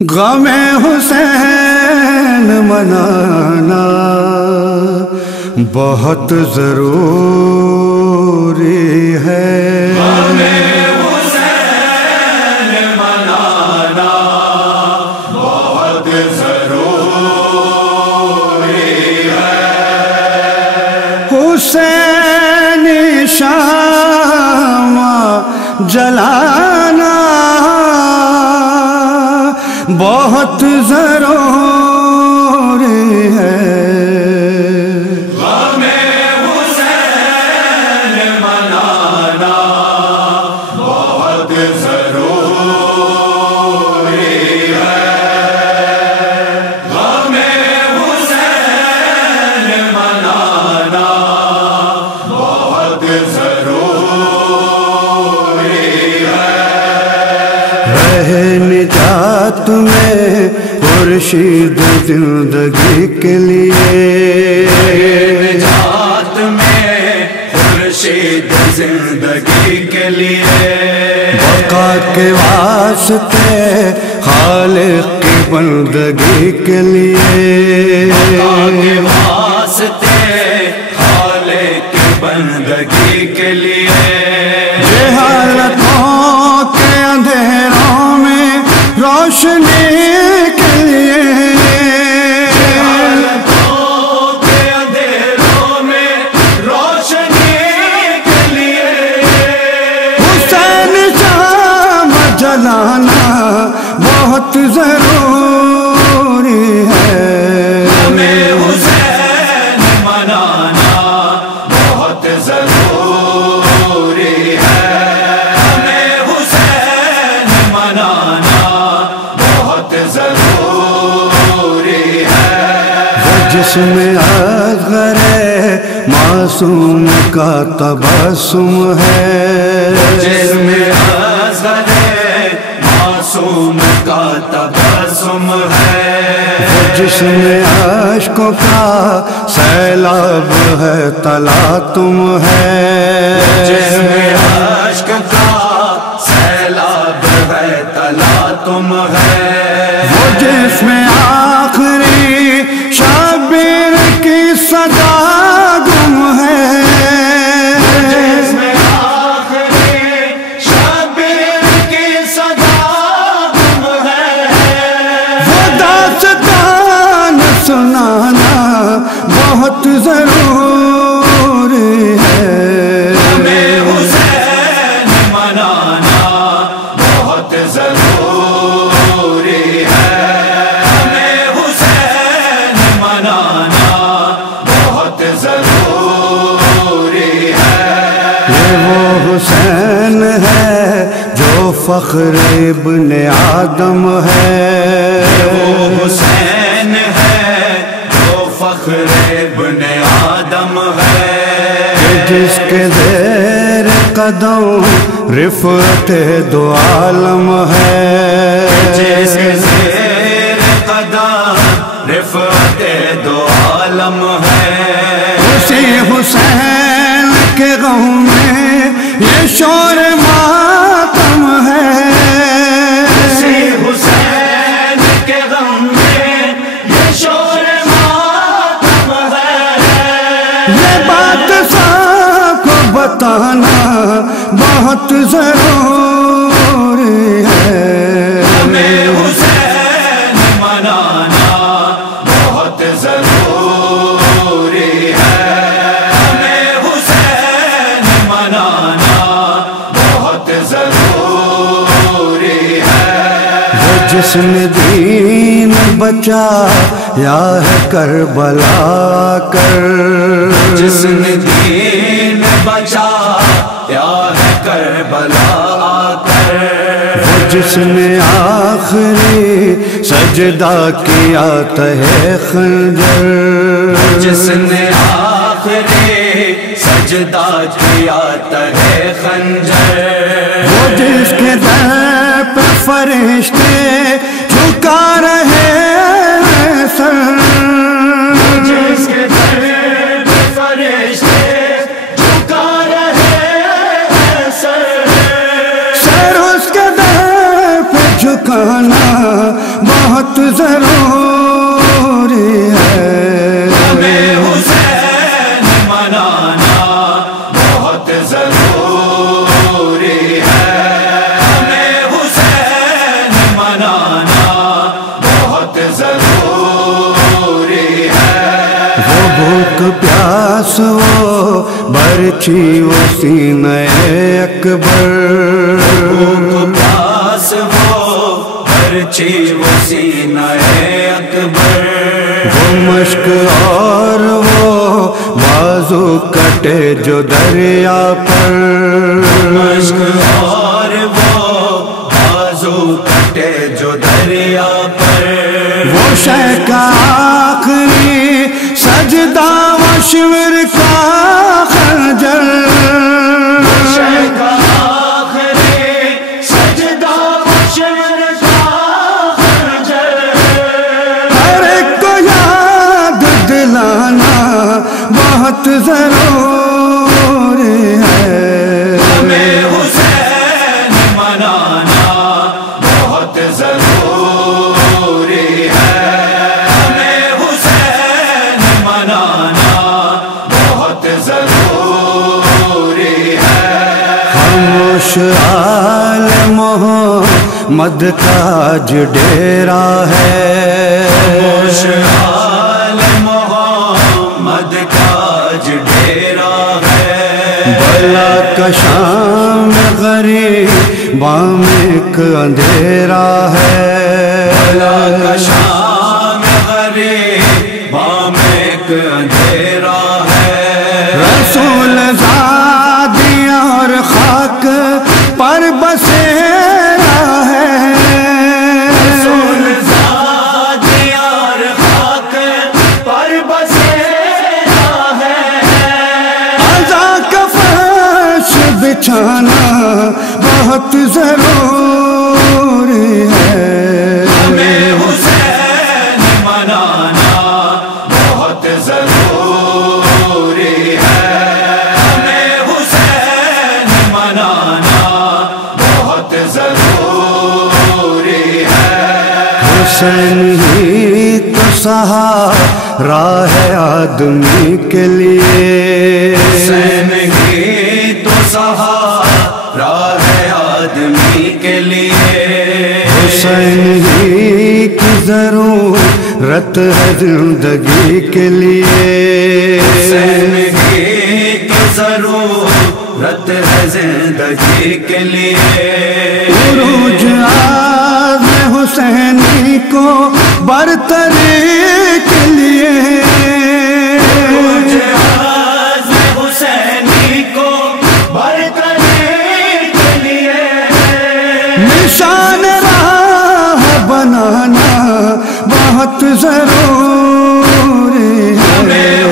غم حسین منانا بہت ضروری ہے۔ غم حسین منانا بہت ضروری ہے۔ حسین شامہ جلانا بہت ضروری ہے۔ غم حسین منانا بہت ضروری ہے۔ غم حسین منانا بہت ضروری ہے۔ رہے نجات میں خورشید زندگی کے لیے، نجات میں خورشید زندگی کے لیے، بقا کے واسطے خالق کی بندگی کے لیے، بقا کے واسطے خالق کی بندگی کے لیے، جہالتوں کے اندھیروں میں روشنی کے لیے، جہالتوں کے اندھیروں میں روشنی کے لیے، حسین شامہ جلانا بہت ضروری ہے۔ ہمیں حسین منانا بہت ضروری ہے۔ ہمیں حسین منانا بہت ضروری ہے۔ جسم اصغر معصوم کا تبسم ہے، جسم اصغر معصوم کا تبسم ہے، جسم اشکوں کا سیلاب ہے تلاطم ہے، جسم اشک کا سیلاب ہے تلاطم ہے، وہ جسم آخری شبیر کی صدا گم ہے، جسم آخری شبیر کی صدا گم ہے، وہ داستان سنانا بہت ضروری ہے۔ ہمیں حسین منانا بہت ضروری ہے۔ ہمیں حسین منانا بہت ضروری ہے۔ یہ وہ حسین ہے جو فخر ابن آدم ہے، وہ حسین ہے جو فخر ابن آدم ہے، جس کے زیر قدم رفعت دو عالم ہے، جس کے زیر قدم رفعت دو عالم ہے، اسی حسین کے غم میں یہ شور ماتم ہے، اسی حسین کے غم میں یہ شور ماتم ہے، یہ بات سب کو بتانا بہت ضروری ہے۔ ہمیں حسین منانا بہت ضروری ہے۔ ہمیں حسین منانا بہت ضروری ہے۔ وہ جس نے دین بچا یا ہے کربلا کر، جس نے دین بچا یا ہے کربلا آ کر، وہ جس نے آخری سجدہ کیا تہے خنجر، جس نے آخری سجدہ کیا تہے خنجر، وہ جس کے در پہ فرشتے جھکا رہے سر، جس کے در پہ فرشتے جھکا رہے سر، سر اس کے در پہ جھکانا ضروری ہے، ہمیں حسین منانا بہت ضروری ہے، ہمیں حسین منانا بہت ضروری ہے۔ وہ بھوک پیاس وہ برچھی وہ سینہ اکبر، بھوک پیاس وہ برچھی وہ سینہ اکبر، وہ مشق اور وہ بازو کٹے جو دریا پر، مشق اور وہ بازو کٹے جو دریا پر، وہ شے کا آخری سجدہ و شور کا خنجر، شے کا آخری سجدہ و شور کا خنجر، ہر ایک کو یاد دلانا بہت ضروری ہے، ہمیں حسین منانا بہت ضروری ہے، ہمیں حسین منانا بہت ضروری ہے۔ خاموش آل محمد تاج ڈیرا ہے، خاموش آل محمد تاج ڈیرا ہے، بلا کا شام غریباں میں ایک اندھیرا ہے، بلا کا شام غریباں میں ایک اندھیرا ہے، رسول زادیاں اور خاک پر بسیرا ہے، رسول زادیاں اور خاک پر بسیرا ہے، عزا کا فرش بچھانا بہت ضروری ہے، ہمیں حسین منانا بہت ضروری ہے، ہمیں حسین منانا بہت ضروری ہے۔ حسین ہی تو سہارا ہے آدمی کے لیے، حسین ہی تو سہارا ہے آدمی کے لیے، حسین ہی کی ضرورت ہے زندگی کے لیے، حسین ہی کی ضرورت ہے زندگی کے لیے، عروج آز حسینی کو برتری کے لیے، عروج آز حسینی کو برتری کے لیے، نشان راہ بنانا بہت ضروری ہے، ہمیں